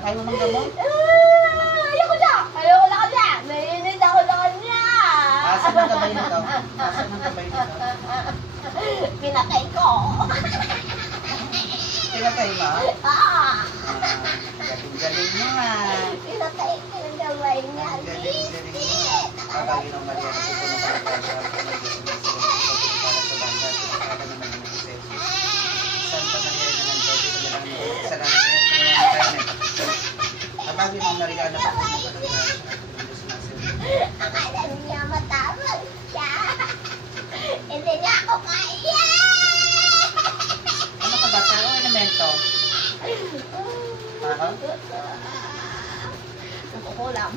Ayaw mo manggamot? Ayoko na! Ayoko na kanya! Naiinit ako na kanya! Asan ang kamay nito? Asan ang kamay nito? Pinatay ko! Pinatay mo? Galing mo nga. Pinatay ko yung gamay niya. Galing mo. Kagawin ang Maria na pupuno ka ng pagkakas na nag-isinisiyo para sa bangga. Pinakala naman ang Jesus. Santa Maria na ng Diyos, sa lang Kapagin ang Maria na pupuno ka ng pagkakas na nag-isinisiyo. Akala niya matawag siya. Hindi niya ako kaya. Ano ka ba? Tao elemento? Nakukulam.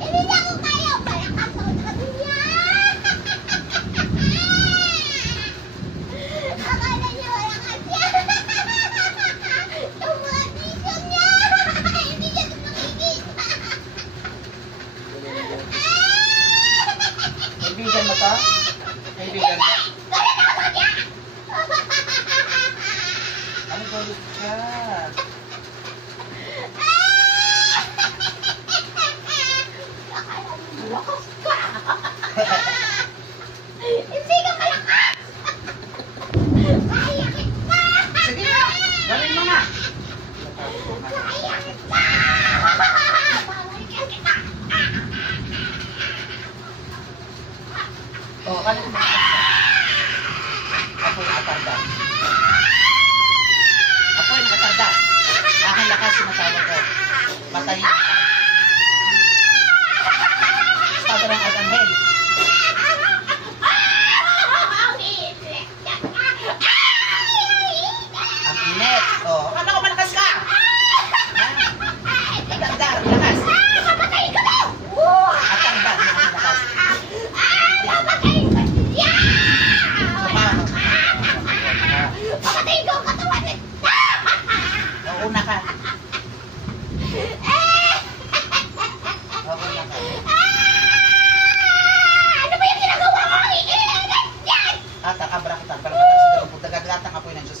Hindi niya ako kaya. Parang kasot ka niya. Akala niya walang kasya. Yung mga vision niya. Hindi niya ito makikita. Kaibigan mo to? Kaibigan mo? Ano galit ka? Akala mo malakas ka. Hindi ka malakas. Kaya kita. Sige nga! Gawin mo nga! Kaya kita. Kaya kita. Oo, kalit mo. Ako yung nakatarda. Ako yung nakatarda. Aking lakas sinasawag ko. Matayin ka. Estado ng Arkanghel. Ang init. Oo. Ano ko malakas ka? Tardar, lakas. Papatayin ko daw. At tardar, lakas. Papatayin ko siya. Paano? Papatayin ko ang katawan nito. Una ka. Una ka. Ano ba yung ginagawa mo? Iinit yan. Ata, abrakta. Siguro, dagat-gatang apoy ng Diyos.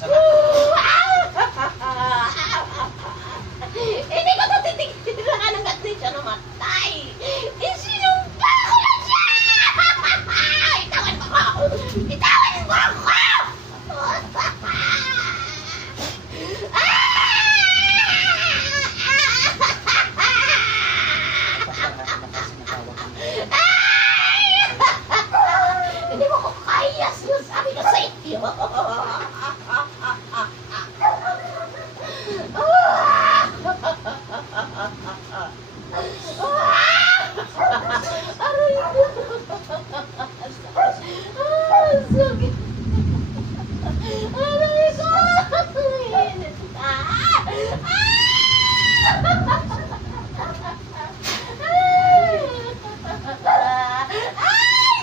Hindi ko tatitigil ng gatri siya namatay. Isinumpa ko na siya. Itawan mo ko. Itawan mo ko. Hindi mo ko kaya. Sinasabi ko sa iyo. Aray ko. Sakit. Aray ko. Init na. Ay!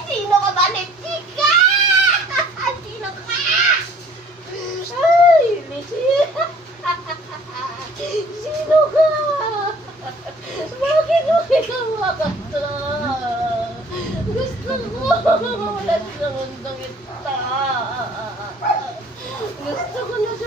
Sino ka ba, Nechika? Sino ka? Ay, Nechika. Sino ka? Bakit mo ginawa ka to? Gusto ko mawalan sa mundong ito. Gusto ko na siya